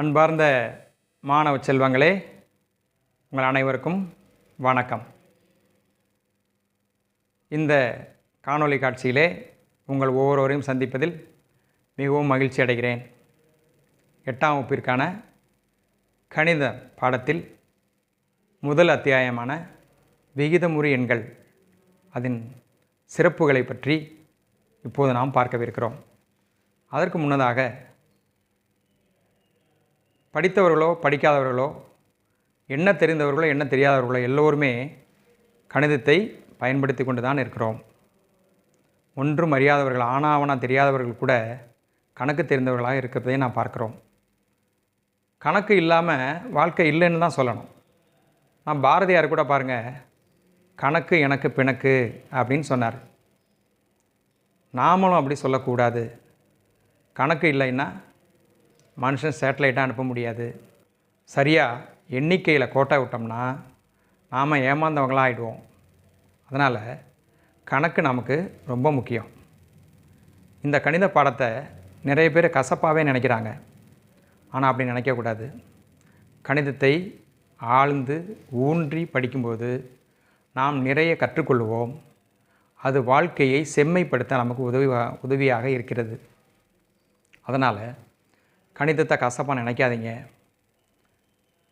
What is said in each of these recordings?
அன்பார்ந்த மாணவ செல்வங்களே, உங்கள் அனைவருக்கும் வணக்கம். இந்த காணொளி காட்சியிலே உங்கள் ஒவ்வொருவரையும் சந்திப்பதில் மிகவும் மகிழ்ச்சி அடைகிறேன். 8ஆம் வகுப்பிற்கான கணித பாடத்தில் முதல் அத்தியாயமான விகிதமுறு எண்கள், அதன் சிறப்புகளை பற்றி இப்போது நாம் பார்க்கவிருக்கிறோம். அதற்கு முன்னதாக படித்தவர்களோ படிக்காதவர்களோ, என்ன தெரிந்தவர்களோ என்ன தெரியாதவர்களோ எல்லோருமே கணிதத்தை பயன்படுத்தி கொண்டு தான் இருக்கிறோம். ஒன்றும் அறியாதவர்கள், ஆனாவனா தெரியாதவர்கள் கூட கணக்கு தெரிந்தவர்களாக இருக்கிறதை நான் பார்க்குறோம். கணக்கு இல்லாமல் வாழ்க்கை இல்லைன்னு தான் சொல்லணும். நான் பாரதியார் கூட பாருங்கள், கணக்கு எனக்கு பிணக்கு அப்படின்னு சொன்னார். நாமளும் அப்படி சொல்லக்கூடாது. கணக்கு இல்லைன்னா மனுஷன் சேட்டலைட்டாக அனுப்ப முடியாது. சரியாக எண்ணிக்கையில் கோட்டை விட்டோம்னா நாம் ஏமாந்தவங்களாக ஆகிடுவோம். அதனால் கணக்கு நமக்கு ரொம்ப முக்கியம். இந்த கணித பாடத்தை நிறைய பேர் கசப்பாகவே நினைக்கிறாங்க. ஆனால் அப்படி நினைக்கக்கூடாது. கணிதத்தை ஆழ்ந்து ஊன்றி படிக்கும்போது நாம் நிறைய கற்றுக்கொள்வோம். அது வாழ்க்கையை செம்மைப்படுத்த நமக்கு உதவியாக இருக்கிறது. அதனால் கணிதத்தை கசப்பாக நினைக்காதீங்க.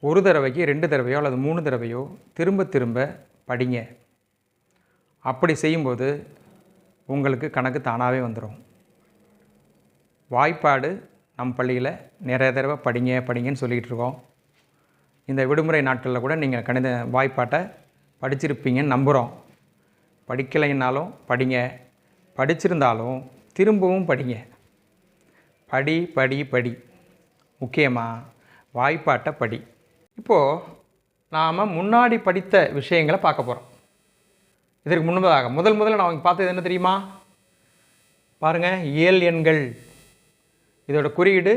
ஒரு தடவைக்கு 2 தடவையோ அல்லது 3 தடவையோ திரும்ப திரும்ப படிங்க. அப்படி செய்யும்போது உங்களுக்கு கணக்கு தானாகவே வந்துடும். வாய்ப்பாடு நம் பள்ளியில் நிறைய தடவை படிங்கன்னு சொல்லிகிட்டு இருக்கோம். இந்த விடுமுறை நாட்களில் கூட நீங்கள் கணித வாய்ப்பாட்டை படிச்சிருப்பீங்கன்னு நம்புகிறோம். படிக்கலைன்னாலும் படிங்க, படிச்சிருந்தாலும் திரும்பவும் படிங்க. படி படி படி, முக்கியமாக வாய்ப்பாட்டை படி. இப்போது நாம் முன்னாடி படித்த விஷயங்களை பார்க்க போகிறோம். இதற்கு முன்னதாக முதல்ல நான் பார்த்தது என்ன தெரியுமா? பாருங்கள், இயல் எண்கள். இதோட குறியீடு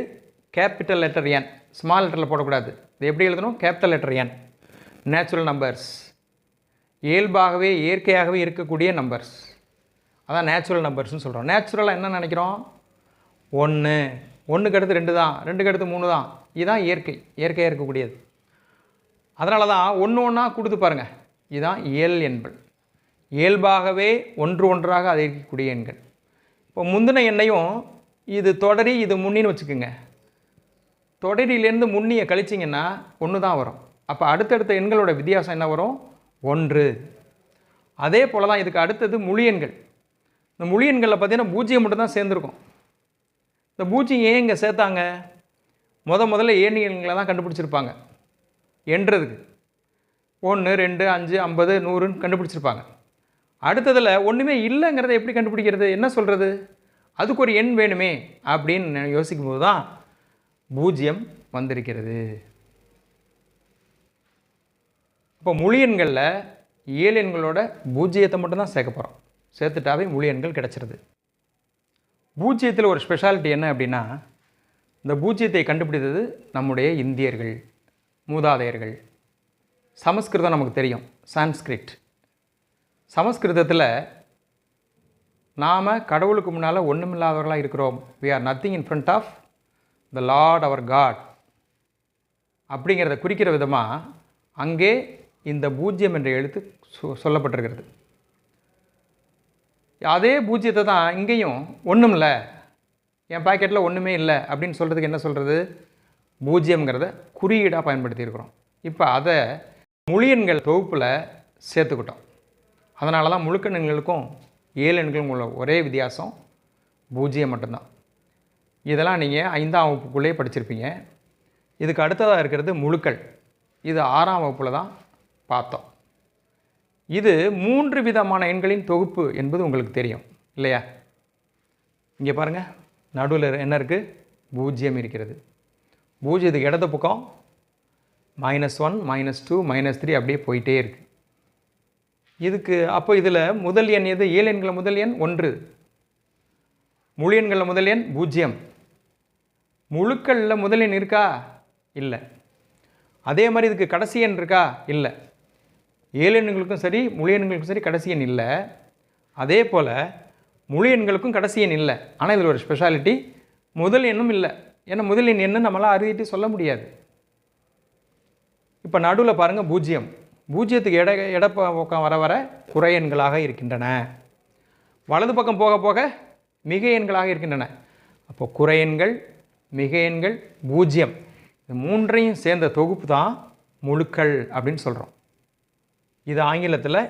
கேபிட்டல் லெட்டர் என், ஸ்மால் லெட்டரில் போடக்கூடாது. இது எப்படி எழுதணும்? கேபிட்டல் லெட்டர் என். நேச்சுரல் நம்பர்ஸ், இயல்பாகவே இயற்கையாகவே இருக்கக்கூடிய நம்பர்ஸ், அதான் நேச்சுரல் நம்பர்ஸ்னு சொல்கிறோம். நேச்சுரலாக என்ன நினைக்கிறோம்? 1, 1க்கு அடுத்து 2 தான், 2க்கு அடுத்து 3 தான். இதுதான் இயற்கையாக இருக்கக்கூடியது. அதனால தான் ஒன்றா கொடுத்து பாருங்கள். இதுதான் இயல் எண்கள். இயல்பாகவே ஒன்றாக அதை இருக்கக்கூடிய எண்கள். இப்போ முந்தின எண்ணையும் இது தொடரி இது முன்னின்னு வச்சுக்கோங்க. தொடரியிலேருந்து முன்னியை கழிச்சிங்கன்னா 1 தான் வரும். அப்போ அடுத்தடுத்த எண்களோட வித்தியாசம் என்ன வரும்? 1. அதே போல் தான் இதுக்கு அடுத்தது முழு எண்கள். இந்த முழு எண்களில் பார்த்தீங்கன்னா 0 மட்டும்தான் சேர்ந்துருக்கும். இந்த 0 ஏன் இங்கே சேர்த்தாங்க? முதல்ல ஏணி எண்களை தான் கண்டுபிடிச்சிருப்பாங்க எண்றதுக்கு. 1, 2, 5, 50, 100ன்னு கண்டுபிடிச்சிருப்பாங்க. அடுத்ததில் ஒன்றுமே இல்லைங்கிறத எப்படி கண்டுபிடிக்கிறது? என்ன சொல்கிறது? அதுக்கு ஒரு எண் வேணுமே அப்படின்னு யோசிக்கும் போது தான் 0 வந்திருக்கிறது. இப்போ முழு எண்களில் இயல் எண்களோட 0 மட்டும்தான் சேர்க்க போகிறோம். சேர்த்துட்டாவே முழு எண்கள் கிடச்சிருது. 0த்தில் ஒரு ஸ்பெஷாலிட்டி என்ன அப்படின்னா, இந்த 0ஐ கண்டுபிடித்தது நம்முடைய இந்தியர்கள், மூதாதையர்கள். சமஸ்கிருதம் நமக்கு தெரியும், சான்ஸ்கிரிட். சமஸ்கிருதத்தில் நாம் கடவுளுக்கு முன்னால் ஒன்றுமில்லாதவர்களாக இருக்கிறோம். we are nothing in front of the Lord our God அப்படிங்கிறத குறிக்கிற விதமாக அங்கே இந்த 0 என்ற எழுத்து சொல்லப்பட்டிருக்கிறது. அதே 0 தான் இங்கேயும் ஒன்றும் இல்லை, என் பாக்கெட்டில் ஒன்றுமே இல்லை அப்படின்னு சொல்கிறதுக்கு என்ன சொல்கிறது? 0ங்கிறத குறியீடாக பயன்படுத்தியிருக்கிறோம். இப்போ அதை முழு எண்கள் தொகுப்பில் சேர்த்துக்கிட்டோம். அதனால தான் முழுக்க எண்களுக்கும் இயல் எண்களும் உள்ள ஒரே வித்தியாசம் 0 மட்டும்தான். இதெல்லாம் நீங்கள் 5ஆம் வகுப்புக்குள்ளேயே படிச்சிருப்பீங்க. இதுக்கு அடுத்ததாக இருக்கிறது முழுக்கள். இது 6ஆம் வகுப்பில் தான் பார்த்தோம். இது 3 விதமான எண்களின் தொகுப்பு என்பது உங்களுக்கு தெரியும் இல்லையா? இங்கே பாருங்கள், நடுவில் என்ன இருக்குது? 0 இருக்கிறது. 0க்கு இடது பக்கம் -1, -2, -3 அப்படியே போயிட்டே இருக்குது. இதுக்கு அப்போ இதில் முதல் எண் எது? இயல் எண்களில் முதல் எண் 1, முழு எண்களில் முதல் எண் 0. முழுக்களில் முதல் எண் இருக்கா? இல்லை. அதே மாதிரி இதுக்கு கடைசி எண் இருக்கா? இல்லை. இயல் எண்களுக்கும் சரி முழு எண்களுக்கும் சரி கடைசி எண் இல்லை. அதே போல் முழு எண்களுக்கும் கடைசி எண் இல்லை. ஆனால் இதில் ஒரு ஸ்பெஷாலிட்டி, முதல் எண்ணும் இல்லை, ஏன்னா முதல் எண் என்ன நம்மளால் அறிவிட்டு சொல்ல முடியாது. இப்போ நடுவில் பாருங்கள் பூஜ்ஜியம். பூஜ்ஜியத்துக்கு எடை பக்கம் வர வர குறை எண்களாக இருக்கின்றன. வலது பக்கம் போக போக மிக எண்களாக இருக்கின்றன. அப்போ குறை எண்கள், மிக எண்கள், பூஜ்ஜியம், இந்த மூன்றையும் சேர்ந்த தொகுப்பு தான் முழுக்கள் அப்படின்னு சொல்கிறோம். இது ஆங்கிலத்தில்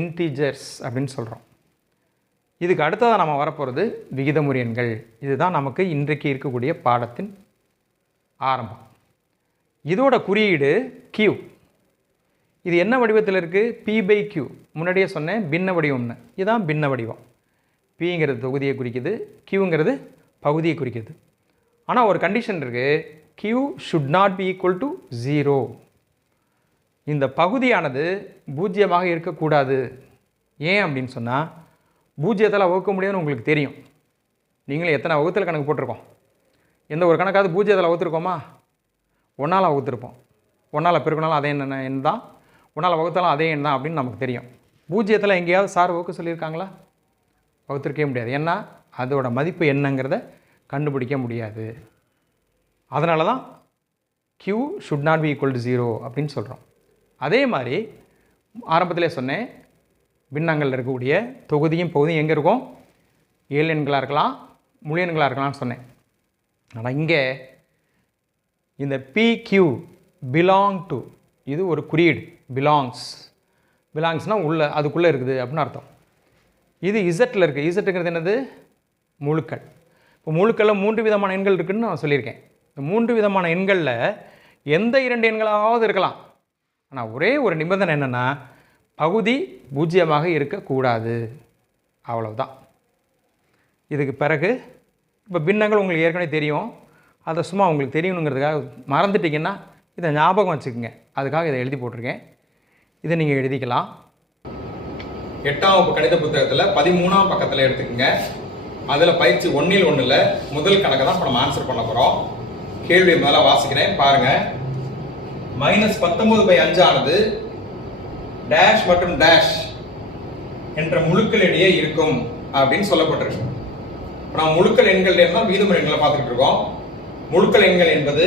இன்டீஜர்ஸ் அப்படின்னு சொல்கிறோம். இதுக்கு அடுத்ததாக நம்ம வரப்போகிறது விகிதமுறு எண்கள். இதுதான் நமக்கு இன்றைக்கு இருக்கக்கூடிய பாடத்தின் ஆரம்பம். இதோட குறியீடு Q. இது என்ன வடிவத்தில் இருக்குது? P/Q. முன்னாடியே சொன்னேன் பின்ன வடிவம்னு. இதுதான் பின்ன வடிவம். Pங்கிறது தொகுதியை குறிக்குது, Qங்கிறது பகுதியை குறிக்குது. ஆனால் ஒரு கண்டிஷன் இருக்குது, Q should not be equal to 0. இந்த பகுதியானது பூஜ்ஜியமாக இருக்கக்கூடாது. ஏன் அப்படின்னு சொன்னால், பூஜ்ஜியத்தில் வகுக்க முடியாதுன்னு உங்களுக்கு தெரியும். நீங்களும் எத்தனை வகுத்தில் கணக்கு போட்டிருக்கோம்? எந்த ஒரு கணக்காவது பூஜ்ஜியத்தில் வகுத்துருக்கோமா? ஒன்றால் வகுத்துருப்போம். ஒன்றால் பெருக்கினாலும் அதே எண் தான், ஒன்றால் வகுத்தாலும் அதே எண் தான் அப்படின்னு நமக்கு தெரியும். பூஜ்ஜியத்தில் எங்கேயாவது சார் வகுக்க சொல்லியிருக்காங்களா? வகுத்திருக்கவே முடியாது. ஏன்னா அதோட மதிப்பு என்னங்கிறத கண்டுபிடிக்க முடியாது. அதனால தான் Q should not be equal to 0 அப்படின்னு சொல்கிறோம். அதே மாதிரி ஆரம்பத்திலே சொன்னேன், பின்னங்கள் இருக்கக்கூடிய தொகுதியும் பகுதியும் எங்கே இருக்கும்? ஏழு எண்களாக இருக்கலாம், முழு எண்களாக இருக்கலாம்னு சொன்னேன். ஆனால் இங்கே இந்த PQ belong to, இது ஒரு குறியீடு. பிலாங்ஸ்னால் உள்ள, அதுக்குள்ளே இருக்குது அப்படின்னு அர்த்தம். இது இசட்டில் இருக்குது. இசட்டுங்கிறது என்னது? முழுக்கள். இப்போ முழுக்களில் 3 விதமான எண்கள் இருக்குதுன்னு நான் சொல்லியிருக்கேன். இந்த 3 விதமான எண்களில் எந்த 2 எண்களாவது இருக்கலாம். ஆனால் ஒரே ஒரு நிபந்தனை என்னென்னா, பகுதி பூஜ்ஜியமாக இருக்கக்கூடாது. அவ்வளவுதான். இதுக்கு பிறகு இப்போ பின்னங்கள் உங்களுக்கு ஏற்கனவே தெரியும். அதை சும்மா உங்களுக்கு தெரியணுங்கிறதுக்காக மறந்துட்டிங்கன்னா இதை ஞாபகம் வச்சுக்கோங்க. அதுக்காக இதை எழுதி போட்டிருக்கேன். இதை நீங்கள் எழுதிக்கலாம். 8ஆம் வகுப்பு கணித புத்தகத்தில் 13ஆம் பக்கத்தில் எடுத்துக்கோங்க. அதில் பயிற்சி 1-1 முதல் கணக்கை தான் இப்போ நம்ம ஆன்சர் பண்ண போகிறோம். கேள்வி மேலே வாசிக்கிறேன் பாருங்கள். -19/5 ஆனது டேஷ் மற்றும் டேஷ் என்ற முழுக்கள் இடையே இருக்கும் அப்படின்னு சொல்லப்பட்டிருக்கு. இப்போ நம்ம முழுக்கள் எண்கள் இருந்தால் விகிதமுறு எண்களை பார்த்துக்கிட்டு இருக்கோம். முழுக்கள் எண்கள் என்பது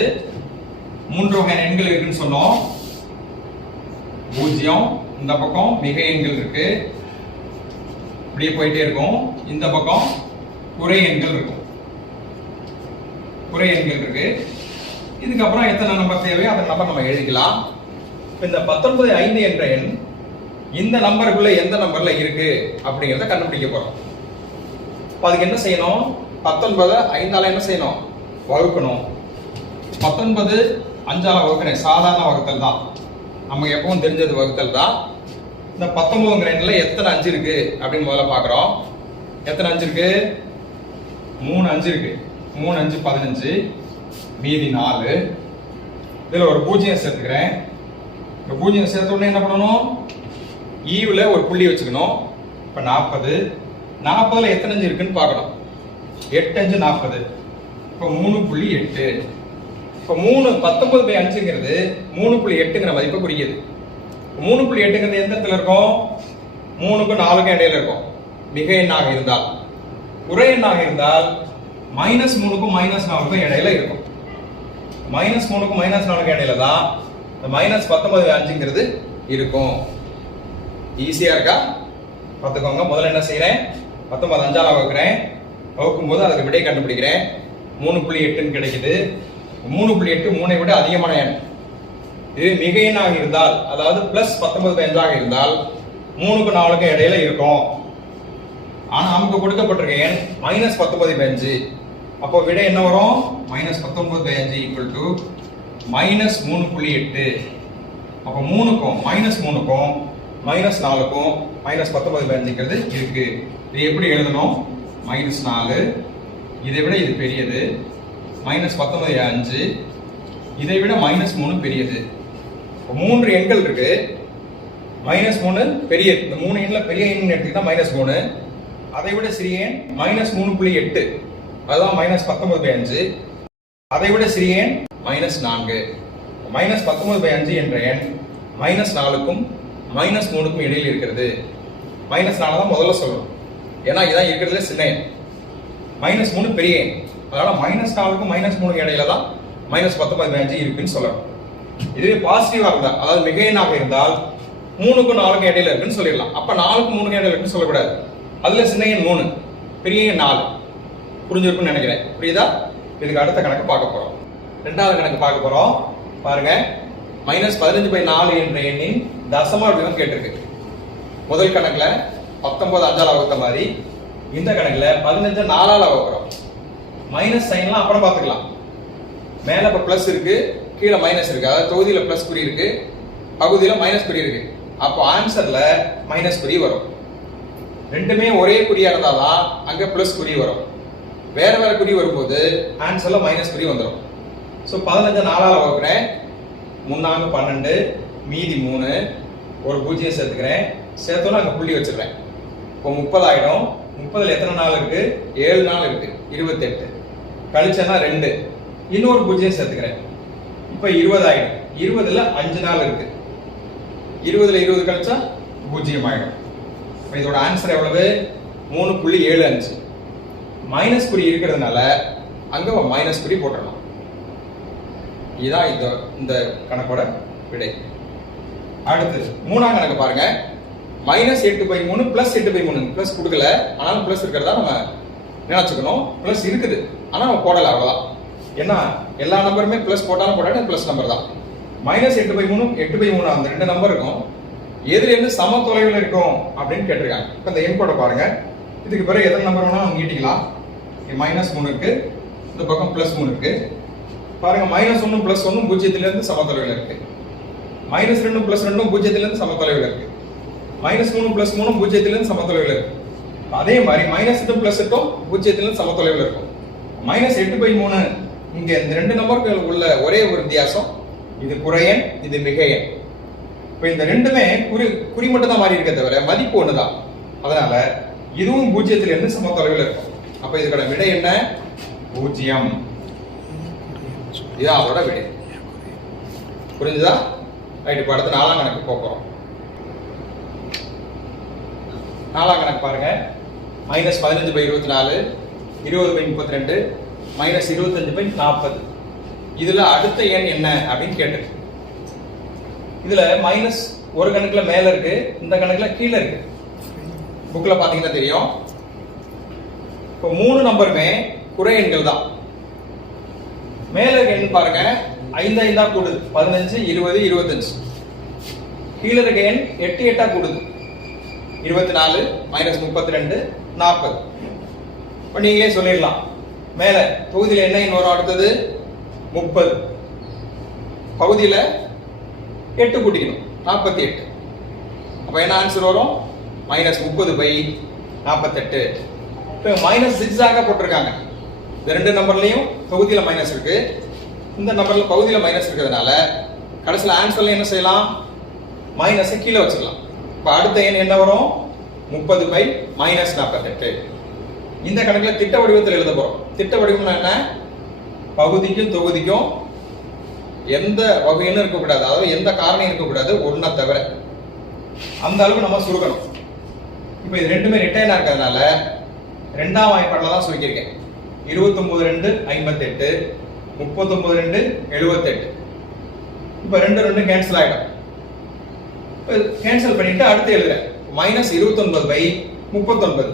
3 வகையான எண்கள் இருக்குன்னு சொன்னோம். பூஜ்ஜியம், இந்த பக்கம் மிக எண்கள் இருக்கு, இப்படியே போயிட்டே இருக்கும். இந்த பக்கம் குறை எண்கள் இருக்கும். குறை எண்கள் இருக்கு. இதுக்கப்புறம் எத்தனை நம்பர் தேவையோ அந்த நம்பர் நம்ம எழுதிக்கலாம். இந்த 19/5 என்ற எண் இந்த நம்பருக்குள்ள எந்த நம்பர்ல இருக்கு அப்படிங்கிறத கண்டுபிடிக்க போறோம். அதுக்கு என்ன செய்யணும்? 19 5ஆல என்ன செய்யணும்? வகுக்கணும். 19 5ஆல வகுக்கிறேன். சாதாரண வகுத்தல் தான், நமக்கு எப்பவும் தெரிஞ்சது வகுத்தல் தான். இந்த 19ங்கிற எண்ணில் எத்தனை 5 இருக்கு அப்படின்னு முதல்ல பார்க்குறோம். எத்தனை 5 இருக்கு? 3 5 இருக்கு. 3 5 15, மீதி 4. இதில் ஒரு பூஜ்ஜியம் சேர்த்துக்கிறேன். இந்த பூஜ்ஜியம் சேர்த்த உடனே என்ன பண்ணணும்? ஈவில் ஒரு புள்ளி வச்சுக்கணும். இப்போ 40. 40ல் எத்தனை 5 இருக்குன்னு பார்க்கணும். 8 5 40. இப்போ 3.8. இப்போ 19/5ங்கிறது 3.8ங்கிற மதிப்பை குறிக்குது. 3.8ங்கிறது எந்த இடத்துல இருக்கும்? 3க்கும் 4க்கும் இடையில இருக்கும். மிக எண்ணாக இருந்தால். குறை எண்ணாக இருந்தால் -3க்கும் -4க்கும் இடையில இருக்கும். -3க்கும் -4க்கும் இடையில தான் இந்த -19/5ங்கிறது இருக்கும். ஈஸியா இருக்கா? பார்த்துக்கோங்க. முதல்ல என்ன செய்யறேன்? 19 5ஆல வகுக்கிறேன். வகுக்கும் போது அதுக்கு விடை கண்டுபிடிக்கிறேன். 3.8 கிடைக்குது. 3.8 3ஐ விட அதிகமான எண். இது மிக எண்ணாக இருந்தால், அதாவது +19/5ஆக இருந்தால் 3க்கும் 4க்கும் இடையில இருக்கும். ஆனா நமக்கு கொடுக்கப்பட்டிருக்க எண் -19/5. அப்போ விடை என்ன வரும்? -19/5 = -3.8. அப்போ 3க்கும் -3க்கும் -4க்கும் -19/5ங்கிறது இருக்கு. இது எப்படி எழுதணும்? -4, இதை விட இது பெரியது, -19/5, இதை விட -3 பெரியது. 3 எண்கள் இருக்கு. -3 பெரியது. இந்த 3 எண்ணில் பெரிய எண் எடுத்துக்கிட்டா -3. அதை விட சிறிய எண் -3.8, அதுதான் -19/5. அதை விட சிறிய எண் -4. -19/5 என்ற எண் -4க்கும் -3க்கும் இடையில் இருக்கிறது. -4 தான் முதல்ல சொல்லணும், ஏன்னா இதான் இருக்கிறதுல சின்ன எண். -3 பெரிய எண். அதனால -4க்கும் -3 இடையில தான் -10, 15 இருக்குன்னு சொல்லணும். இதுவே பாசிட்டிவா இருந்தா, அதாவது மிக எண்ணாக இருந்தால் 3க்கும் 4க்கும் இடையில இருக்குன்னு சொல்லிடலாம். அப்ப 4க்கும் 3க்கும் இடையில இருக்குன்னு சொல்லக்கூடாது. அதுல சின்ன எண் 3, பெரிய எண் 4. புரிஞ்சிருக்கும்னு நினைக்கிறேன். புரியுதா? இதுக்கு அடுத்த கணக்கு பார்க்க போறோம். ரெண்டாவது கணக்கு பார்க்க போறோம். பாருங்க, -15/4 என்ற எண்ணின் தசம வடிவம் கேட்டிருக்கு. முதல் கணக்குல 19 5ஆல் வகுத்த மாதிரி இந்த கணக்குல 15 4ஆல் வகுக்கிறோம். மைனஸ் சைன்லாம் அப்புறம் பார்த்துக்கலாம். மேல இப்ப பிளஸ் இருக்கு, கீழே மைனஸ் இருக்கு. அதாவது தொகுதியில பிளஸ் குறி இருக்கு, பகுதியில மைனஸ் குறி இருக்கு. அப்போ ஆன்சர்ல மைனஸ் குறி வரும். ரெண்டுமே ஒரே குறியா இருந்தாதான் அங்க பிளஸ் குறி வரும். வேற வேற குறி வரும்போது ஆன்சர்ல மைனஸ் குறி வந்துடும். ஸோ 15 4ஆல் வகுக்கிறேன். 3 12, மீதி 3, ஒரு 0 சேர்த்துக்கிறேன். சேர்த்தோன்னா அங்க புள்ளி வச்சிடுறேன். இப்போ 30 ஆயிடும். 30ல எத்தனை நாள் இருக்கு? 7 நாள் இருக்கு. 28 கழிச்சேன்னா 2, இன்னொரு 0 சேர்த்துக்கிறேன். இப்போ 20 ஆயிடும். 20ல 5 நாள் இருக்கு. 20ல 20 கழிச்சா 0 ஆயிடும். இதோட ஆன்சர் எவ்வளவு? 3.75. மைனஸ் குறி இருக்கிறதுனால அங்க மைனஸ் குறி போட்டுடலாம். இதுதான் இந்த கணக்கோட விடை. அடுத்து மூணாம் கணக்கு பாருங்க. -8/3 +8/3. பிளஸ் கொடுக்கல, ஆனாலும் பிளஸ் இருக்கிறதா நம்ம நினைச்சுக்கணும். பிளஸ் இருக்குது, ஆனா நம்ம போடல, அவ்வளவுதான். ஏன்னா எல்லா நம்பருமே பிளஸ் போட்டாலும் போட்டாலும் பிளஸ் நம்பர் தான். -8/3 8/3 அந்த ரெண்டு நம்பர் இருக்கும். எதுல இருந்து சம தொலைவில் இருக்கும் அப்படின்னு கேட்டிருக்காங்க. இப்ப இந்த எண் கோட பாருங்க. இதுக்கு பிறகு எத்தனை நம்பர் வேணா நம்ம நீட்டிக்கலாம். -3 இருக்கு, இந்த பக்கம் +3 இருக்கு. பாருங்க, -1 +1 பூஜ்ஜியத்தில இருந்து சம தொலைவில் இருக்கு. -2 +2 பூஜ்ஜியத்தில இருந்து சம தொலைவில் இருக்கு. -3 +3 பூஜ்ஜியத்தில இருந்து சம தொலைவில் இருக்கு. அதே மாதிரி -8 +8 பூஜ்ஜியத்தில இருந்து சம தொலைவில் இருக்கும். -8/3 இங்க இந்த ரெண்டு நம்பருக்கு உள்ள ஒரே ஒரு வித்தியாசம், இது குறையெண், இது மிக எண். இப்ப இந்த ரெண்டுமே குறி மட்டும் தான் மாறி இருக்க தவிர மதிப்பு ஒண்ணுதான். அதனால இதுவும் பூஜ்ஜியத்தில இருந்து சம தொலைவில் இருக்கும். அப்ப இதுக்கான விடை என்ன? 0. இதான் அதோட விடை. புரிஞ்சுதா? ரைட். இப்ப அடுத்த 4ஆம் கணக்கு போறோம். 4ஆம் கணக்கு பாருங்க. -15/24, 20/32, -25/40. இதுல அடுத்த எண் என்ன அப்படின்னு கேட்டு, இதுல மைனஸ் ஒரு கணக்குல மேல இருக்கு, இந்த கணக்குல கீழே இருக்கு. புக்ல பாத்தீங்கன்னா தெரியும். இப்போ 3 நம்பருமே குறை எண்கள் தான். மேல இருக்க எண் பாருங்க, 5 5 கூடுது, 15 20 25. கீழே இருக்க எண் 8 8 கூடுது, 24 -32 40. இப்போ நீங்களே சொல்லிடலாம். மேல தொகுதியில என்ன எண் வரும்? அடுத்தது 30. பகுதியில 8 கூட்டிக்கணும், 48. அப்ப என்ன ஆன்சர் வரும்? -30/48. இப்போ -6 போட்டிருக்காங்க. இந்த ரெண்டு நம்பர்லயும் தொகுதியில மைனஸ் இருக்கு, இந்த நம்பர்ல பகுதியில மைனஸ் இருக்கிறதுனால கடைசியில் ஆன்சர்ல என்ன செய்யலாம்? மைனஸை கீழே வச்சிடலாம். இப்ப அடுத்த எண் என்ன வரும்? 30/-48. இந்த கணக்குல திட்ட வடிவத்தில் எழுத போறோம். திட்ட வடிவம்னா என்ன? பகுதிக்கும் தொகுதிக்கும் எந்த வகையும் இருக்கக்கூடாது, அதாவது எந்த காரணியும் இருக்கக்கூடாது, ஒன்றை தவிர. அந்த அளவுக்கு நம்ம சுருக்கணும். இப்ப இது ரெண்டுமே ரிட்டைனா இருக்கிறதுனால 2ஆம் வாய்ப்பாடுல தான் சுருக்கியிருக்கேன். 29 2 58, 39 2 78. இப்ப 2 2 கேன்சல் ஆயிடும். கேன்சல் பண்ணிட்டு அடுத்து எழுதுறேன். -29/39.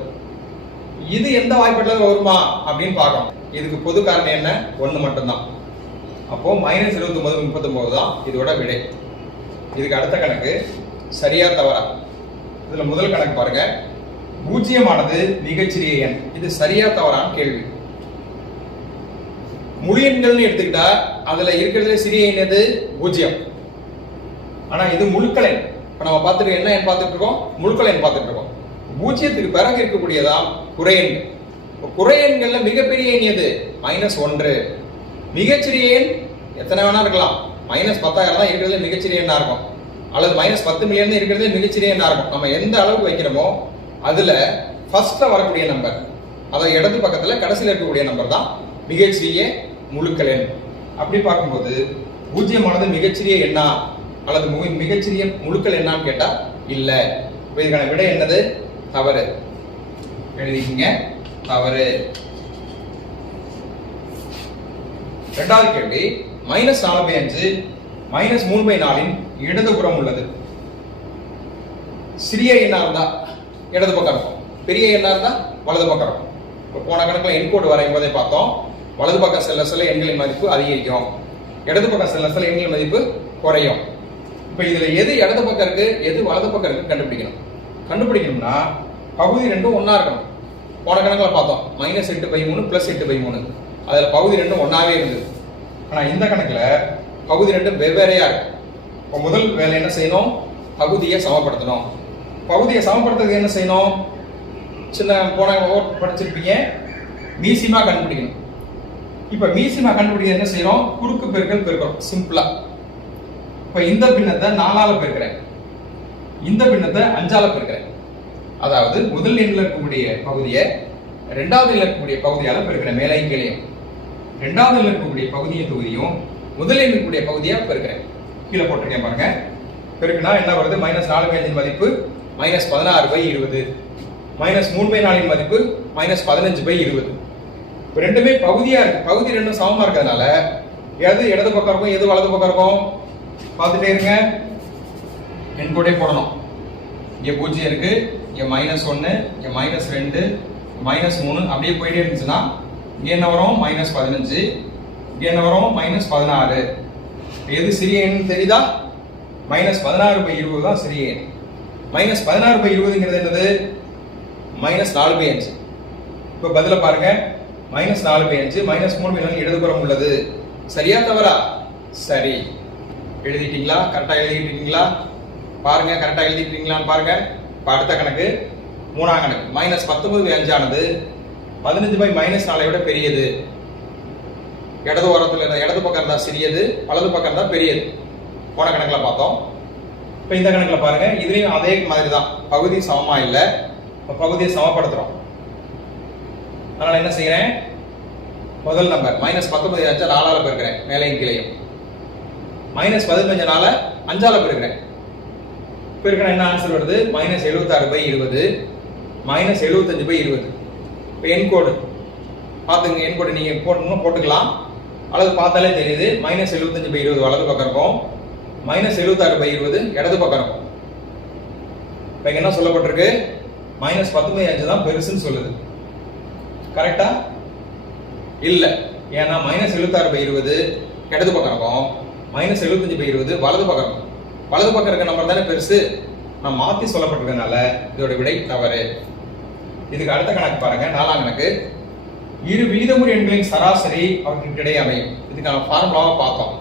இது எந்த வாய்ப்பாடுல வருமா அப்படின்னு பார்க்கணும். இதுக்கு பொது காரணம் என்ன? 1 மட்டும்தான். அப்போ -29/39 தான் இதோட விடை. இதுக்கு அடுத்த கணக்கு சரியா தவறா? இதுல முதல் கணக்கு பாருங்க. 0 மிகச்சிறிய எண். இது சரியா தவறான்னு கேள்வி. முழு எண்கள்னு எடுத்துக்கிட்டா அதுல இருக்கிறதுல சிறிய எண் எது? 0. ஆனா இது முழுக்கள் எண். இப்ப நம்ம பார்த்துட்டு என்ன எண் பார்த்துட்டு இருக்கோம்? முழுக்கள் எண் பார்த்துட்டு இருக்கோம். 0க்கு பிறகு இருக்கக்கூடியதான் குறை எண். குறை எண்கள்ல மிகப்பெரிய எண் எது? -1. மிகச்சிறிய எண் எத்தனை வேணா இருக்கலாம். -10,000 தான் இருக்கிறதுல மிகச்சிறிய எண்ணா இருக்கும், அல்லது -10 மில்லியன் இருக்கிறதுல மிகச்சிறிய எண்ணா இருக்கும். நம்ம எந்த அளவுக்கு வைக்கிறோமோ அதுல ஃபர்ஸ்ட்ல வரக்கூடிய நம்பர், அதை இடது பக்கத்துல கடைசியில் இருக்கக்கூடிய நம்பர் தான் மிகச்சிறிய முழுக்கள் எண். அப்படி பார்க்கும்போது 0 மிகச்சிறிய எண்ணா அல்லது மிகச்சிறிய முழுக்கள் எண்ணான்னு கேட்டா இல்ல. இதுக்கான விடை என்னது? தவறு. எழுதிக்கீங்க, தவறு. இரண்டாவது கேள்வி -4/5 -3/4 இடதுபுறம் உள்ளது. சிறிய எண்ணா இருந்தா இடது பக்கம் இருக்கும், பெரிய எண்ணா இருந்தா வலது பக்கம் இருக்கும். இப்போ போன கணக்குல எண்கோடு வரையும் போதே பார்த்தோம், வலது பக்கம் செல்ல செல்ல எண்களின் மதிப்பு அதிகரிக்கும், இடது பக்கம் செல்ல செல்ல எண்களின் மதிப்பு குறையும். இப்போ இதுல எது இடது பக்கம் இருக்கு எது வலது பக்கம் இருக்கு கண்டுபிடிக்கணும்னா பகுதி ரெண்டும் ஒன்னா இருக்கணும். போன கணக்குல பார்த்தோம் -8/3 +8/3, அதுல பகுதி ரெண்டும் ஒன்னாவே இருந்தது. ஆனா இந்த கணக்குல பகுதி ரெண்டும் வெவ்வேறையா இருக்கு. இப்போ முதல் வேலை என்ன செய்யணும், பகுதியை சமப்படுத்தணும். பகுதியை சமப்படுத்துறதுக்கு என்ன செய்யணும், சின்ன போன படிச்சிருப்பீங்க, மீசிமா கண்டுபிடிக்கணும். இப்ப மீசிமா கண்டுபிடிக்க என்ன செய்யறோம், குறுக்கு பெருக்கல் பெருக்கிறோம் சிம்பிளா. இப்ப இந்த பின்னத்தை 4ஆல பெருக்கிறேன், இந்த பின்னத்தை 5ஆல பெருக்கிறேன். அதாவது முதல் எண்ணில் இருக்கக்கூடிய பகுதியை இரண்டாவது எண்ணில் இருக்கக்கூடிய பகுதியால பெருக்கிறேன், மேலையும் கீழையும். இரண்டாவது எண்ணில் இருக்கக்கூடிய பகுதியும் தொகுதியும் முதல் எண்ணில் இருக்கக்கூடிய பகுதியா பெருக்கிறேன். கீழே போட்டிருக்கேன் பாருங்க. பெருக்குனா என்ன வருது, -4/5 மதிப்பு -16/20, -3/4 மதிப்பு -15/20. இப்போ ரெண்டுமே பகுதியா இருக்கு, பகுதி ரெண்டும் சமமா இருக்கிறதுனால எது இடது பக்கம் இருக்கும் எது வலது பக்கம் இருக்கும் பார்த்துட்டே இருங்க. என் கூட போடணும். இங்க 0 இருக்கு, இங்க -1, இங்க -2, -3 அப்படியே போயிட்டே இருந்துச்சுன்னா இங்க என்ன வரும், -15, இங்க என்ன வரும், -16. எது சிறிய எண் தெரியுதா, -16/20 தான் சிறிய எண். -16/20ங்கிறது என்னது, -4/5. இப்போ பதில பாருங்க, -4/5 -3/4 இடதுபுறம் உள்ளது. சரியா தவறா? சரி. எழுதிட்டீங்களா, கரெக்டா எழுதிட்டீங்களா பாருங்க, கரெக்டா எழுதிட்டீங்களான்னு பாருங்க. இப்ப அடுத்த கணக்கு, மூணாம் கணக்கு. -19/5 ஆனது 15/-4 விட பெரியது. இடது ஓரத்துல இடது பக்கம் இருந்தா சிறியது, வலது பக்கம் இருந்தா பெரியது. போன கணக்குல பார்த்தோம். இப்ப இந்த கணக்குல பாருங்க, இதுலயும் அதே மாதிரி தான், பகுதி சமமா இல்ல, பகுதியை சமப்படுத்துறோம். அதனால என்ன செய்யறேன், முதல் நம்பர் -19/5 4ஆல பெருக்கிறேன், மேலையும் கீழையும். -15/4 5ஆல பெருக்கிறேன். பெருக்கினா என்ன ஆன்சர் வருது, -76/20, -75/20. இப்போ எண் கோடு பார்த்துங்க, எண் கோடு நீங்க போட்டுக்கலாம் அல்லது பார்த்தாலே தெரியுது. -75/20 வலது பக்கம் இருக்கும், -76/20 இடது பக்கம் இருக்கும். இப்போ என்ன சொல்லப்பட்டிருக்கு, -19/5 தான் பெருசுன்னு சொல்லுது. கரெக்டா? இல்ல, ஏன்னா -76/20 இடது பக்கம் இருக்கும், -75/20 வலது பக்கம் இருக்கும். வலது பக்கம் இருக்க நம்பர் தானே பெருசு, நான் மாத்தி சொல்லப்பட்டிருக்கனால இதோட விடை தவறு. இதுக்கு அடுத்த கணக்கு பாருங்க, நாலாம் கணக்கு. இரு விகிதமுறு எண்களின் சராசரி அவற்றின் கிடை அமையும். இதுக்கான ஃபார்முலாவை பார்த்தோம்.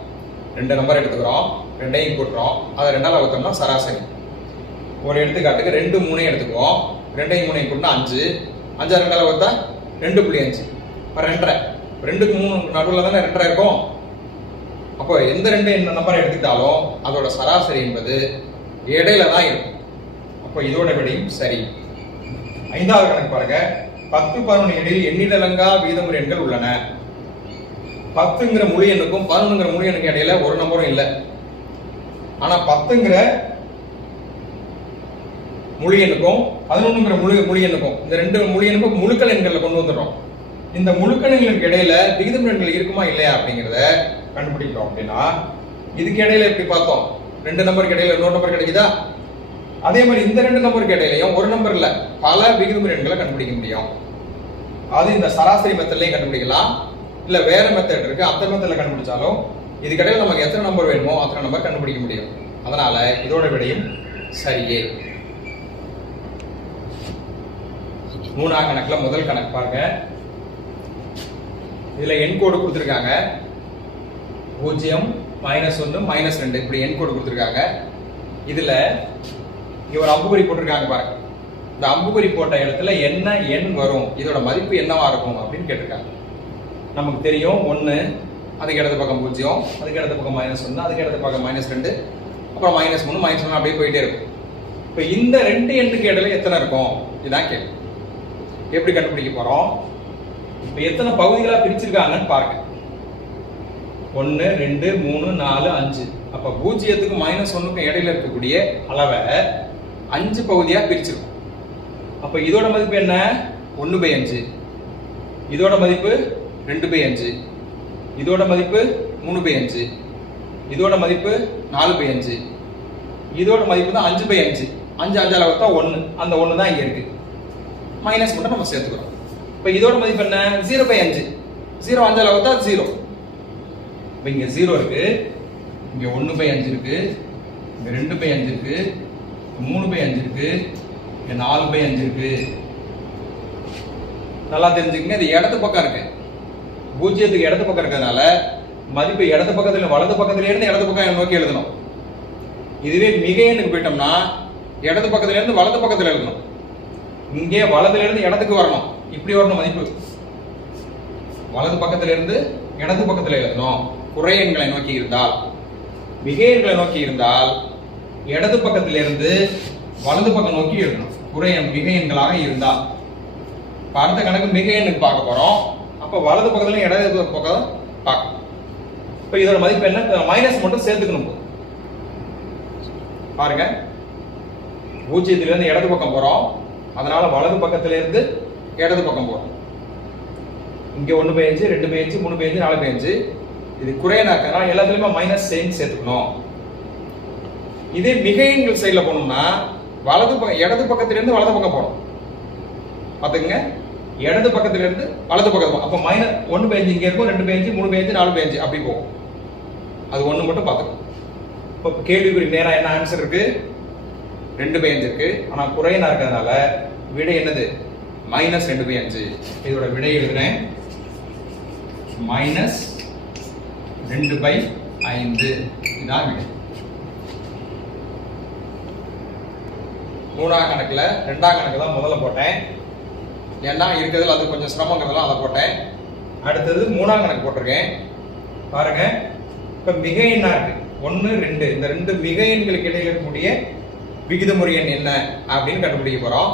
2 நம்பர் எடுத்துக்கிறோம், 2ஐயும் கூட்டுறோம், அதை 2ஆல வகுத்தோம்னா சராசரி. ஒரு எடுத்துக்காட்டுக்கு 2, 3 எடுத்துக்குவோம், 2ஐயும் 3ஐயும் கூட்டினா 5, 5 2ஆல வகுத்தா 2.5, 2.5. 2க்கு 3 நடுவில் தானே 2.5 இருக்கும். அப்போ எந்த 2 நம்பரை எடுத்துக்கிட்டாலும் அதோட சராசரி என்பது இடையில தான் இருக்கும். அப்போ இதோட விடையும் சரி. 5வது கணக்கு பாருங்க. 10, 11 எண்ணில் எண்ணிலடங்கா விகிதமுறு எண்கள் உள்ளன. 10ங்கிற முழு எண்ணுக்கும் 11ங்கிற முழு எண்ணுக்கு இடையில ஒரு நம்பரும் இல்லை. ஆனா 10ங்கிற முழு எண்ணுக்கும் 11ங்கிற முழு எண்ணுக்கும், இந்த 2 முழு எண்ணுக்கும் முழுக்கள் எண்கள்ல கொண்டு வந்துடுறோம். இந்த முழுக்கள் எண்களுக்கு இடையில விகிதமுறு எண்கள் இருக்குமா இல்லையா அப்படிங்கிறத கண்டுபிடிக்கிறோம். அப்படின்னா இதுக்கு இடையில எப்படி பார்த்தோம், 2 நம்பருக்கு இடையில இன்னொரு நம்பர் கிடைக்குதா, அதே மாதிரி இந்த 2 நம்பருக்கு இடையிலையும் ஒரு நம்பர் இல்ல பல விகிதமுறு எண்களை கண்டுபிடிக்க முடியும். அது இந்த சராசரி மெத்தட்லயும் கண்டுபிடிக்கலாம், இல்ல வேற மெத்தட் இருக்கு, அந்த மெத்தட்ல கண்டுபிடிச்சாலும் இதுக்கு இடையில நமக்கு எத்தனை நம்பர் வேணுமோ அத்தனை நம்பர் கண்டுபிடிக்க முடியும். அதனால இதோட விடையும் சரியே. 3ஆம் கணக்குல முதல் கணக்கு பாருங்க. இதுல எண் கோடு கொடுத்திருக்காங்க, 0, -1, -2 இப்படி எண் கோடு கொடுத்திருக்காங்க. இதுல இங்க ஒரு அம்புக்குறி போட்டிருக்காங்க பாருங்க. இந்த அம்புக்குறி போட்ட இடத்துல என்ன எண் வரும், இதோட மதிப்பு என்னவா இருக்கும் அப்படின்னு கேட்டிருக்காங்க. நமக்கு தெரியும் 1, அதுக்கு இடது பக்கம் 0, அதுக்கு இடது பக்கம் -1, அதுக்கு இடது பக்கம் -2, அப்புறம் -3, -1 அப்படியே போயிட்டே இருக்கும். இப்ப இந்த 2 எண்ணுக்கு இடையில எத்தனை இருக்கும், இதுதான் கேள்வி. எப்படி கண்டுபிடிக்க போறோம், இப்ப எத்தனை பகுதிகளா பிரிச்சிருக்காங்கன்னு பாருங்க. 1, 2, 3, 4, 5. அப்ப 0க்கும் -1க்கும் இடையில இருக்கக்கூடிய அளவை 5 பகுதியா பிரிச்சிருக்கும். அப்ப இதோட மதிப்பு என்ன, 1/5, இதோட மதிப்பு 2/5, இதோட மதிப்பு 3/5, இதோட மதிப்பு 4/5, இதோட மதிப்பு தான் 5/5. 5 5ஆல வகுத்தா 1, அந்த 1 தான் இங்க இருக்கு. மைனஸ் மட்டும் நம்ம சேர்த்துக்கிறோம். இப்போ இதோட மதிப்பு என்ன? 0/5. 0 5ஆல வகுத்தா 0. இப்போ இங்க 0 இருக்கு, இங்க 1/5 இருக்கு, இங்க 2/5 இருக்கு, 3/5 இருக்கு, இங்க 4/5 இருக்கு. நல்லா தெரிஞ்சுக்கங்க, இது இடது பக்கம் இருக்கு. பூஜ்ஜியத்துக்கு இடது பக்கம் இருக்கிறதுனால மதிப்பு இடது பக்கத்துல வலது பக்கத்துல இருந்து இடது பக்கம் நோக்கி எழுதணும். இதுவே மிக எண்ணுக்கு போயிட்டோம்னா இடது பக்கத்துல இருந்து வலது பக்கத்துல எழுதணும். இங்கே வலதுல இருந்து இடத்துக்கு வரணும், இப்படி வரணும் மதிப்பு. வலது பக்கத்துல இருந்து இடது பக்கத்துல எழுதணும். குறை எண்களை நோக்கி இருந்தால், மிக எண்களை நோக்கி இருந்தால் இடது பக்கத்திலிருந்து வலது பக்கம் நோக்கி எழுதணும். குறை மிக எண்களாக இருந்தால். அடுத்த கணக்கு மிக எண்ணுக்கு பார்க்க போறோம். அப்ப வலது பக்கத்துல இடது பக்கம் பார்க்கணும். இப்ப இதோட மதிப்பு என்ன? மைனஸ் மட்டும் சேர்த்துக்கணும். பாருங்க, பூஜ்ஜியத்திலிருந்து இடது பக்கம் போறோம், அதனால வலது பக்கத்துல இருந்து இடது பக்கம் போறோம். இங்க 1/5, 2/5, 3/5, 4/5. இது குறையனா இருக்கனால எல்லாத்துலயுமே மைனஸ் சேர்த்துக்கணும். இதே மிக எண்கள் சைடுல போனோம்னா வலது பக்கம் இடது பக்கத்துல இருந்து வலது பக்கம் போறோம். பாத்துங்க, இடது பக்கத்துல இருந்து வலது பக்கம். அப்ப மைனஸ் 1/5 இங்க இருக்கும், 2/5, 3/5, 4/5 அப்படி போகும். அது ஒண்ணு மட்டும் பாத்துக்கணும். இப்ப கேள்விக்குறி நேரா என்ன ஆன்சர் இருக்கு? 2/5 இருக்கு. ஆனா குறையனா இருக்கிறதுனால விடை என்னது? மைனஸ் 2/5. இதோட விடை எழுதுறேன், மைனஸ் 2/5. இதான் விடை. மூணாம் கணக்குல ரெண்டாம் கணக்கு தான் முதல்ல போட்டேன், ஏன்னா இருக்கிறதுல அது கொஞ்சம் சிரமங்கிறதுலாம் அதை போட்டேன். அடுத்தது மூணாம் கணக்கு போட்டிருக்கேன். பாருங்க, இப்ப மிக எண்ணா இருக்கு 1, 2. இந்த 2 மிக எண்களுக்கு இடையில இருக்கக்கூடிய விகிதமுறை எண் என்ன அப்படின்னு கண்டுபிடிக்க போறோம்.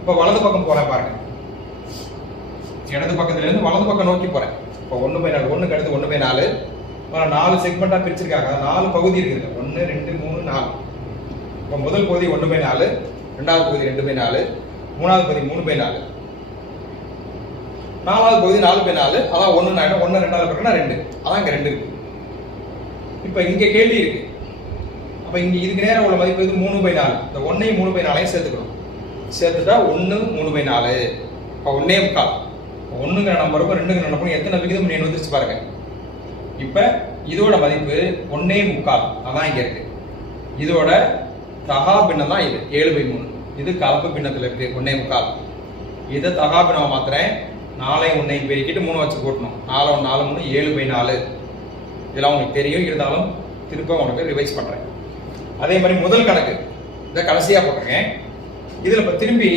இப்ப வலது பக்கம் போறேன் பாருங்க, இடது பக்கத்துல இருந்து வலது பக்கம் நோக்கி போறேன். இப்ப 1/4, 1க்கு அடுத்து 1/4. 4 செக்மெண்டா பிரிச்சிருக்காங்க, 4 பகுதி இருக்குது. 1 2 3 4. இப்ப முதல் பகுதி 1/4, இரண்டாவது பகுதி 2/4, மூணாவது பகுதி 3/4, நாலாவது பகுதி 4/4. அதான் 1 ஆயிடும். 1 2ஆல பிறகுனா 2. அதான் இங்க 2 இருக்கு. இப்ப இங்க கேள்வி இருக்கு. அப்ப இங்க இதுக்கு நேரம் உள்ள மதிப்பு இது 3/4. இந்த 1ஐயும் 3/4ஐயும் சேர்த்துக்கணும். சேர்த்துட்டா 1 3/4. இப்ப 1.25. 1ங்கிற நம்பருக்கும் 2ங்கிற நம்பருக்கும் எத்தனை விகிதம் எண் வந்துருச்சு பாருங்க. இப்ப இதோட மதிப்பு 1.25. அதான் இங்க இருக்கு. இதோட தகா பின்னம் தான் இது 7/3. இது கலப்பு பின்னத்துல இருக்கு 1.25. இதை தகா பின்னமா மாத்துறேன். 4ஐயும் 1ஐயும் பெருக்கிட்டு 3 வச்சு கூட்டணும். 4 1 4 3 7/4. இதெல்லாம் உங்களுக்கு தெரியும், இருந்தாலும் திரும்ப உங்களுக்கு ரிவைஸ் பண்றேன். அதே மாதிரி முதல் கணக்கு இதை கடைசியா போட்டிருக்கேன். இதுல இப்ப திரும்பி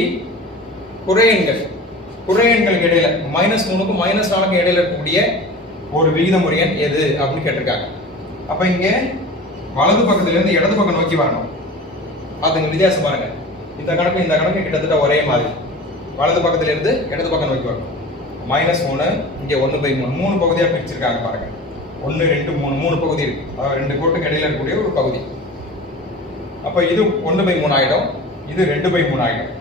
குறை எண்களுக்கு இடையில -3க்கும் -4க்கும் இடையில இருக்கக்கூடிய ஒரு விகிதமுறை எண் எது அப்படின்னு கேட்டிருக்காங்க. அப்ப இங்க வலது பக்கத்துல இருந்து இடது பக்கம் நோக்கி வரணும். பாத்துங்க, வித்தியாசம் பாருங்க. இந்த கணக்கு கிட்டத்தட்ட ஒரே மாதிரி. வலது பக்கத்துல இருந்து இடது பக்கம் நோக்கி வரணும். -3, இங்க 1/3. 3 பகுதியா பிரிச்சிருக்காங்க பாருங்க. 1 2 3 3 பகுதி இருக்கு. அதாவது 2 கோட்டுக்கு இடையில இருக்கக்கூடிய ஒரு பகுதி. அப்ப இது 1/3 ஆயிடும், இது 2/3 ஆயிடும்.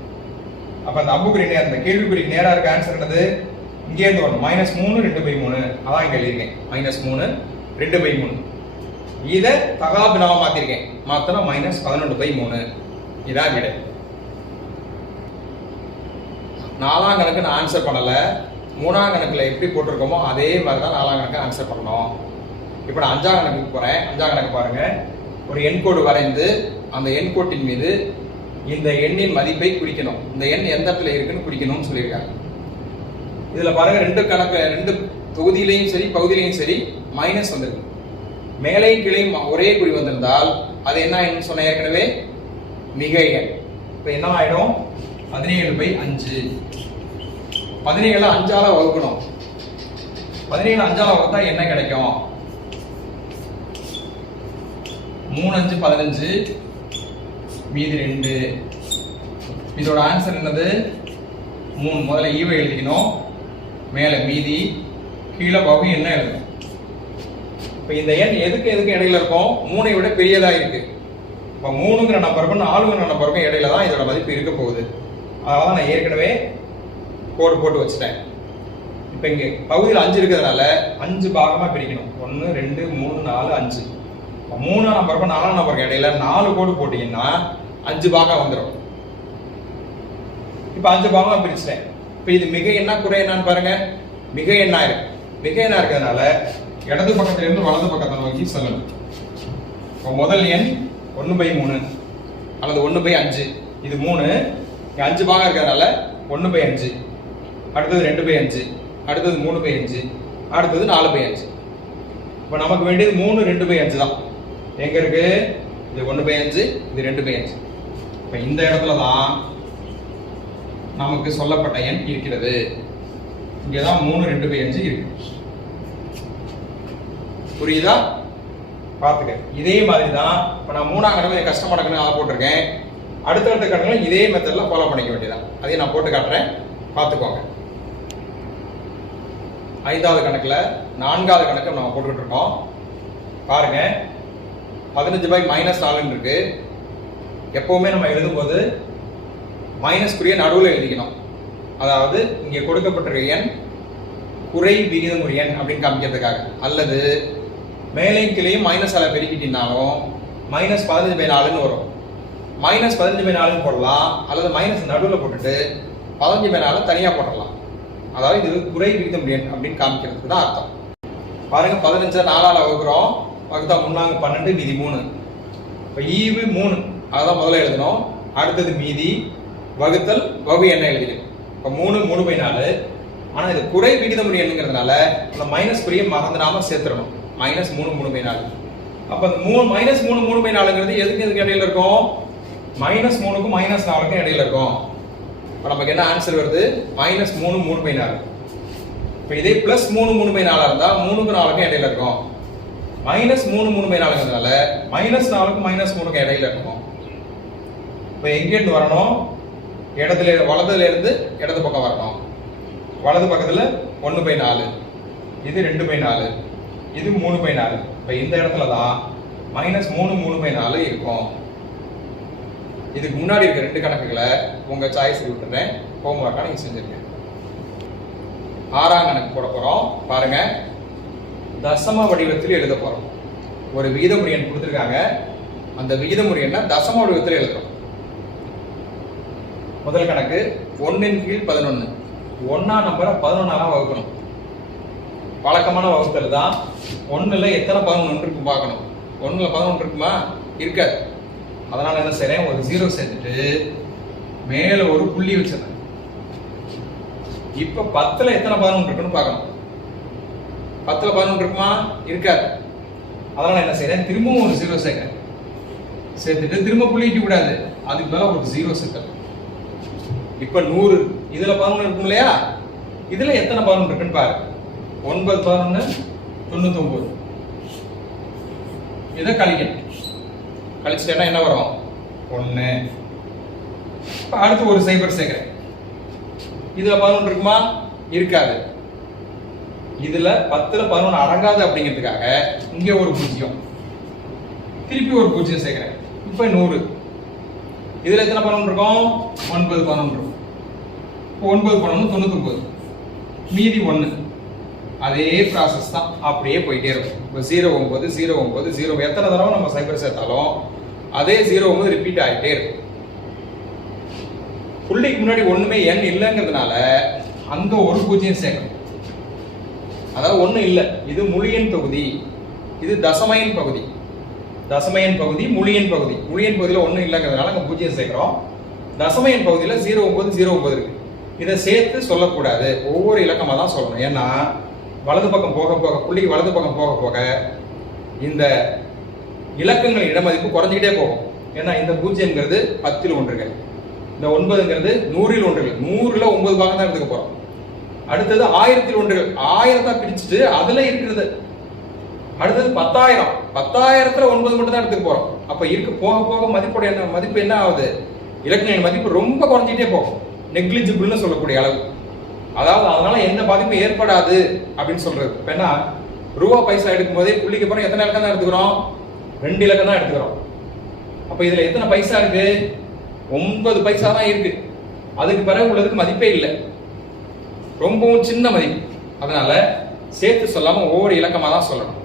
அப்ப அந்த அம்புக்குறி நேரம், அந்த கேள்விக்குறி நேரா இருக்க ஆன்சர் என்னது? இங்கே இருந்து வரும் -3 2/3. அதான் இங்க எழுதிருக்கேன், -3 2/3. இத தகாபினவா மாத்திருக்கேன், மாத்தனா -11/3. இதான் விடை. நாலாம் கணக்கு நான் ஆன்சர் பண்ணல. மூணாம் கணக்குல எப்படி போட்டிருக்கோமோ அதே மாதிரிதான் நாலாம் கணக்கு ஆன்சர் பண்ணணும். இப்ப நான் 5ஆம் கணக்குக்கு போறேன். 5ஆம் கணக்கு பாருங்க, ஒரு எண்கோடு வரைந்து அந்த எண்கோட்டின் மீது இந்த எண்ணின் மதிப்பை குறிக்கணும். இந்த எண் எந்த இடத்துல இருக்குன்னு குறிக்கணும்னு சொல்லியிருக்காங்க. இதுல பாருங்க, 2 தொகுதியிலையும் சரி பகுதியிலையும் சரி மைனஸ் வந்திருக்கு. மேலையும் கீழையும் ஒரே குறி வந்திருந்தால் அது என்ன எண்ணு சொன்ன ஏற்கனவே? மிக எண். இப்ப என்ன ஆயிடும்? 17/5. 17 5ஆல வகுக்கணும். 17 5ஆல வகுத்தா என்ன கிடைக்கும்? 3 5 15, மீதி 2. இதோட ஆன்சர் என்னது? 3. முதல்ல ஈவை எழுதிக்கணும், மேல மீதி, கீழே பகுதி என்ன எழுதணும். இப்ப இந்த எண் எதுக்கு இடையில இருக்கும்? 3ஐ விட பெரியதா இருக்கு. இப்ப 3ங்கிற நம்பருக்கும் 4ங்கிற நம்பருக்கும் இடையில தான் இதோட மதிப்பு இருக்க போகுது. அதனால நான் ஏற்கனவே கோடு போட்டு வச்சுட்டேன். இப்ப இப்போ இங்கே பகுதியில் 5 இருக்கிறதுனால 5 பாகமாக பிரிக்கணும். 1 2 3 4 5. 3ஆம் நம்பருக்கும் 4ஆம் நம்பருக்கு இடையில 4 கோடு போட்டீங்கன்னா 5 பாகம் வந்துடும். இப்போ 5 பாகமாக பிரிச்சிட்டேன். இப்போ இது மிக எண்ணா குறை என்னான்னு பாருங்க. மிக எண்ணா இருக்கு. மிக எண்ணா இருக்கிறதுனால இடது பக்கத்துல இருந்து வலது பக்கத்தை நோக்கி செல்லணும். இப்போ முதல் எண் 1/3 அல்லது 1/5. இது 3. 5 பாகம் இருக்கிறதுனால 1/5. அடுத்தது 2/5. அடுத்தது 3/5. அடுத்தது 4/5. இப்போ நமக்கு வேண்டியது 3 2/5 தான். எங்க இருக்கு? இது 1/5, இது 2/5. இப்போ இந்த இடத்துல தான் நமக்கு சொல்லப்பட்ட எண் இருக்கிறது. இங்கதான் 3 2/5 இருக்கு. புரியுதா? பாத்துக்க. இதே மாதிரி தான் இப்போ நான் 3ஆம் கணக்கு கஷ்டமான கணக்கு அதை போட்டிருக்கேன். அடுத்தடுத்த கணக்குல இதே மெத்தட்ல ஃபாலோ பண்ணிக்க வேண்டியதான். அதையும் நான் போட்டு காட்டுறேன், பார்த்துக்கோங்க. 5வது கணக்குல 4வது கணக்கு நம்ம போட்டுக்கிட்டு இருக்கோம். பாருங்க, 15/-4 இருக்கு. எப்பவுமே நம்ம எழுதும்போது மைனஸ் குறிய நடுவில் எழுதிக்கணும். அதாவது இங்கே கொடுக்கப்பட்டிருக்க எண் குறை விகிதமுறு எண் அப்படின்னு காமிக்கிறதுக்காக. அல்லது மேலையும் கீழையும் மைனஸால பெருக்கிட்டினாலும் -15/4 வரும். -15/4 போடலாம், அல்லது மைனஸ் நடுவில் போட்டுட்டு 15/4 தனியா போடலாம். அதாவது இது குறை விகிதமுறு எண் அப்படின்னு காமிக்கிறதுக்கு தான் அர்த்தம். பாருங்க, 15 4ஆல வகுக்கிறோம். வகுத்தா 3 12 மீதி 3. இப்போ ஈவு 3 அதான் முதல்ல எழுதணும். அடுத்தது மீதி வகுத்தல் வகு என்ன எழுதிக்கணும். இப்போ 3 3/4. ஆனா இது குறை விகிதமுறு எண்ணுங்கிறதுனால அந்த மைனஸ் குறியை மறந்துடாம சேர்த்துடணும். -3 3/4. அப்ப அந்த -3 3/4ங்கிறது எதுக்கு இடையில இருக்கும்? -3க்கும் -4க்கும் இடையில இருக்கும். இப்போ நமக்கு என்ன ஆன்சர் வருது? -3 3/4. இப்போ இதே +3 3/4 இருந்தா 3க்கும் 4க்கும் இடையில இருக்கும். -3 3/4ங்கிறதுனால -4க்கும் -3க்கும் இடையில இருக்கும். இப்போ எங்க இருந்து வரணும்? வலதுல இருந்து இடது பக்கம் வரணும். வலது பக்கத்துல 1/4, இது 2/4, இது 3/4. இப்ப இந்த இடத்துல தான் -3 3/4 இருக்கும். இதுக்கு முன்னாடி இருக்க 2 கணக்குகளை உங்க சாய்ஸ் விட்டுறேன், ஹோம்வொர்க்கா நீங்க செஞ்சிருக்கேன். 6ஆம் கணக்கு போட போறோம். பாருங்க, தசம வடிவத்தில் எழுத போறோம். ஒரு விகிதமுறு எண் கொடுத்திருக்காங்க. அந்த விகிதமுறு எண்ணை தசம வடிவத்தில் எழுதுறோம். முதல் கணக்கு 1/11. 1ஆம் நம்பரை 11ஆல வகுக்கணும். வழக்கமான வகுத்தல் தான். 1ல எத்தனை 11 இருக்கு பார்க்கணும். 1ல 11 இருக்குமா? இருக்காது. அதனால என்ன செய்றேன்? ஒரு 0 சேர்த்துட்டு மேல ஒரு புள்ளி வச்சிருந்தேன். இப்ப 10ல எத்தனை 11 இருக்குன்னு பார்க்கணும். 10ல 11 இருக்குமா? இருக்காது. அதனால என்ன செய்றேன்? திரும்பவும் ஒரு 0 சேர்க்கிறேன். சேர்த்துட்டு திரும்ப புள்ளி வைக்க கூடாது, அதுக்கு மேல ஒரு 0 சேர்க்கிறேன். இப்ப 100. இதுல 11 இருக்கும் இல்லையா? இதுல எத்தனை 11 இருக்குன்னு பாரு. 9 11 99. இதை கழிக்கணும். கழிச்சிட்டேன்னா என்ன வரும்? 1. அடுத்து ஒரு 0 சேர்க்கிறேன். இதுல 11 இருக்குமா? இருக்காது. இதுல 10ல 11 அடங்காது அப்படிங்கிறதுக்காக இங்க ஒரு 0, திருப்பி ஒரு 0 சேர்க்கிறேன். இப்ப 100. இதுல எத்தனை 11 இருக்கும்? 9 11 இருக்கும். 9 11 99, மீதி 1. அதே ப்ராசஸ் தான், அப்படியே போயிட்டே இருக்கும். இப்போ 0 9 0 9 0 எத்தனை தடவை நம்ம 0 சேர்த்தாலும் அதே 0 9 ரிப்பீட் ஆகிட்டே இருக்கும். புள்ளிக்கு முன்னாடி ஒண்ணுமே எண் இல்லைங்கிறதுனால அங்க ஒரு 0 சேர்க்கணும். அதாவது 1 இல்லை. இது முழு எண் தொகுதி, இது தசம எண் பகுதி. தசம எண் பகுதி முழு எண் பகுதி. முழு எண் பகுதியில் 1 இல்லைங்கிறதுனால அங்க 0 சேர்க்கிறோம். தசம எண் பகுதியில் 0 9 0 9 இருக்கு. இதை சேர்த்து சொல்லக்கூடாது, ஒவ்வொரு இலக்கமா தான் சொல்லணும். ஏன்னா வலது பக்கம் போக போக, புள்ளி வலது பக்கம் போக போக இந்த இலக்கங்களின் இடமதிப்பு குறைஞ்சிக்கிட்டே போகும். ஏன்னா இந்த 0ங்கிறது 10ல் 1கள், இந்த 9ங்கிறது 100ல் 1கள். 100ல 9 பாகம் தான் எடுத்துக்க போறோம். அடுத்தது 1000ல் 1கள், 1000 பிரிச்சுட்டு அதுல இருக்கிறது. அடுத்தது 10,000, 10,000த்துல 9 மட்டும் தான் எடுத்துக்க போறோம். அப்ப இருக்கு போக போக மதிப்பு என்ன ஆகுது? இலக்கங்களின் மதிப்பு ரொம்ப குறைஞ்சிட்டே போகும். நெக்லிஜிபிள்னு சொல்லக்கூடிய அளவு. அதாவது அதனால எந்த பாதிப்பும் ஏற்படாது அப்படின்னு சொல்றது. இப்ப என்ன, ரூபா பைசா எடுக்கும் போதே புள்ளிக்கு அப்புறம் எத்தனை இலக்கம் தான் எடுத்துக்கிறோம்? 2 இலக்கம் தான் எடுத்துக்கிறோம். அப்ப இதுல எத்தனை பைசா இருக்கு? 9 பைசா தான் இருக்கு. அதுக்கு பிறகு உள்ளதுக்கு மதிப்பே இல்லை, ரொம்பவும் சின்ன மதிப்பு. அதனால சேர்த்து சொல்லாம ஒவ்வொரு இலக்கமா தான் சொல்லணும்.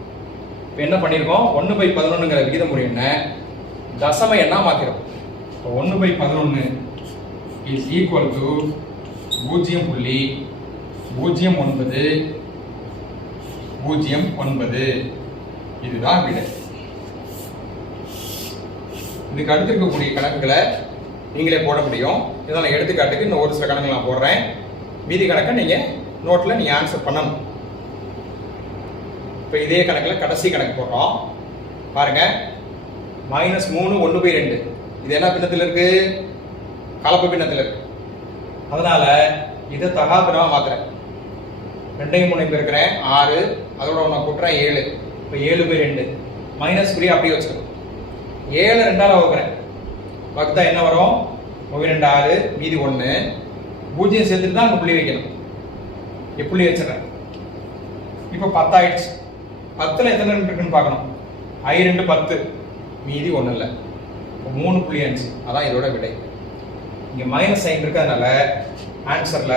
இப்போ என்ன பண்ணியிருக்கோம், 1/11ங்கிற விகித முறை என்ன தசம எண்ணா மாத்திரும். இப்போ 1/11 இஸ் ஈக்குவல் டு 0.0909. இதுதான் விடை. இதுக்கு அடுத்து இருக்கக்கூடிய கணக்குகளை நீங்களே போட முடியும். இதெல்லாம் எடுத்துக்காட்டுக்கு இன்னும் ஒரு சில கணக்கு நான் போடுறேன். மீதி கணக்கை நீங்க நோட்ல நீங்க ஆன்சர் பண்ணணும். இப்போ இதே கணக்கில் கடைசி கணக்கு போடுறோம். பாருங்க, -3 1/2. இது என்ன பின்னத்தில் இருக்கு, கலப்பு பின்னத்தில் இருக்கு. அதனால இதை தகாபிரமா மாத்துறேன். 2ஐயும் 3ஐயும் பெருக்கிறேன் 6, அதோட ஒன்று கூட்டுறேன் 7. இப்போ 7/2 மைனஸ் குறி அப்படியே வச்சுக்கணும். 7 2ஆல வகுக்கிறேன். வகுத்தா என்ன வரும், 2 6, மீதி 1. 0 சேர்த்துட்டு தான் அங்கே புள்ளி வைக்கணும். புள்ளி வச்சிடறேன். இப்போ 10 ஆயிடுச்சு. 10ல் எத்தனை இருக்குன்னு பார்க்கணும். I2 10, மீதி 1 இல்லை. 3.5. அதான் இதோட விடை. இங்க மைனஸ் சைன் இருக்கிறதுனால ஆன்சர்ல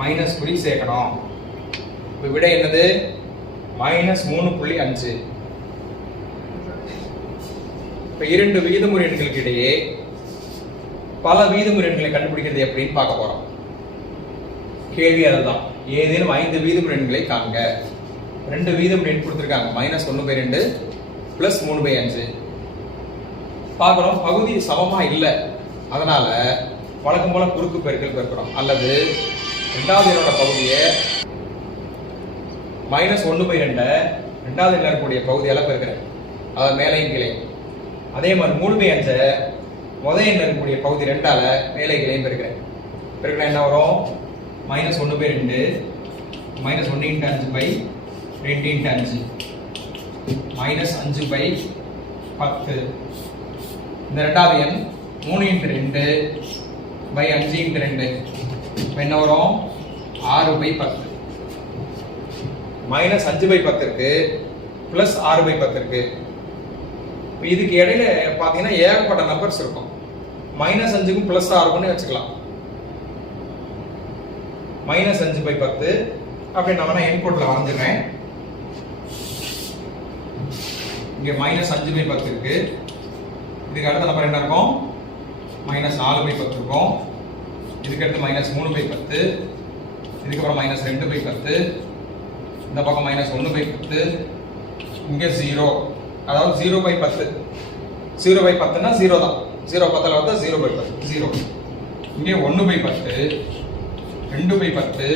மைனஸ் குறி சேர்க்கணும். இப்போ விடை என்னது, -3.5. இப்போ 2 விகிதமுறு எண்களுக்கு இடையே பல விகிதமுறு எண்களை கண்டுபிடிக்கிறது எப்படின்னு பார்க்க போறோம். கேள்வி அதுதான், ஏதேனும் 5 விகிதமுறு எண்களை காண்க. 2 விகிதமுறு எண் கொடுத்திருக்காங்க, -1/2 + 3/5. பார்க்கிறோம், பகுதி சமமா இல்லை. அதனால வழக்கம் போல குறுக்கு பெருக்கல் பெருக்கிறோம். அல்லது ரெண்டாவது எண்ணோட பகுதியை -1/2 ரெண்டாவது எண்ண இருக்கக்கூடிய பகுதியால பெருக்கிறேன், அதாவது மேலையும் கீழே. அதே மாதிரி 3/5 முதல் எண்ண இருக்கக்கூடிய பகுதி 2ஆல மேலே கீழையும் பெருக்கிறேன். பெருக்கினா என்ன வரும், -1/2 -1 × 5/2 × 5 -5/10. இந்த ரெண்டாவது எண் 3 × 2/5 × 2 என்ன வரும், 6/10. -5/10 இருக்கு, +6/10 இருக்கு. இதுக்கு இடையில பாத்தீங்கன்னா ஏகப்பட்ட நம்பர்ஸ் இருக்கும். -5க்கும் +6க்கும் வச்சுக்கலாம். -5/10 அப்படி நான் என் கோட்ல வரைஞ்சிடுறேன். இங்க -5/10 இருக்கு. இதுக்கு அடுத்த நம்பர் என்ன இருக்கும், -4/10 இருக்கும். இதுக்கு அடுத்து -3/10. இதுக்கப்புறம் -2/10. இந்த பக்கம் -1/10. இங்க 0, அதாவது 0/10. 0/10னா 0 தான். 0/10ல வந்தா 0/10 0. இங்கே 1/10, 2/10,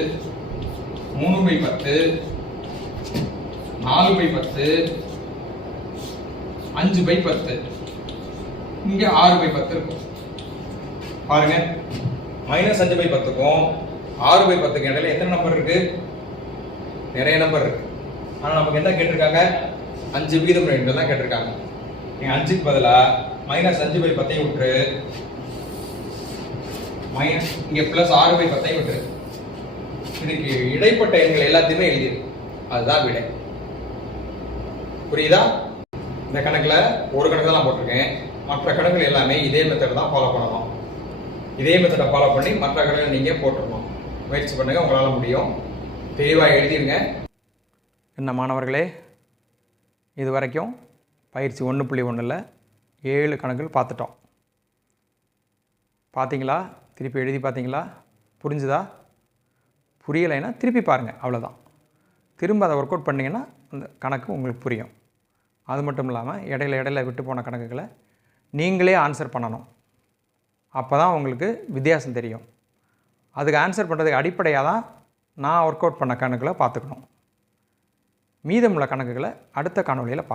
3/10, 4/10, 5/10. இங்க 6/10 இருக்கும். பாருங்க, -5/10க்கும் 6/10க்கும் இடையில எத்தனை நம்பர் இருக்கு, நிறைய நம்பர் இருக்கு. ஆனா நமக்கு என்ன கேட்டிருக்காங்க, 5 விகிதமுறை எண்கள் தான் கேட்டிருக்காங்க. நீங்க 5க்கு பதிலா -5/10 விட்டுரு, இங்க +6/10 விட்டுரு. இதுக்கு இடைப்பட்ட எண்கள் எல்லாத்தையுமே எழுதிரு, அதுதான் விடை. புரியுதா? இந்த கணக்குல ஒரு கணக்கு தான் நான் போட்டிருக்கேன். மற்ற கணக்குகள் எல்லாமே இதே மெத்தட் தான் ஃபாலோ பண்ணணும். இதே மெத்தடை ஃபாலோ பண்ணி மற்ற கணக்குகளை நீங்க போட்டுருணும். முயற்சி பண்ணுங்க, உங்களால முடியும். தெளிவாக எழுதிருங்க. என்ன மாணவர்களே, இது வரைக்கும் பயிற்சி 1.1ல் 7 கணக்குகள் பார்த்துட்டோம். பார்த்தீங்களா? திருப்பி எழுதி பார்த்தீங்களா? புரிஞ்சுதா? புரியலைன்னா திருப்பி பாருங்கள், அவ்வளோதான். திரும்ப அதை ஒர்க் அவுட் பண்ணிங்கன்னா அந்த கணக்கு உங்களுக்கு புரியும். அது மட்டும் இல்லாமல் இடையில விட்டு போன கணக்குகளை நீங்களே ஆன்சர் பண்ணணும். அப்போ தான் உங்களுக்கு வித்தியாசம் தெரியும். அதுக்கு ஆன்சர் பண்ணுறதுக்கு அடிப்படையாக தான் நான் ஒர்க் அவுட் பண்ண கணக்குகளை பார்த்துக்கணும். மீதமுள்ள கணக்குகளை அடுத்த காணொளியில் பார்ப்போம்.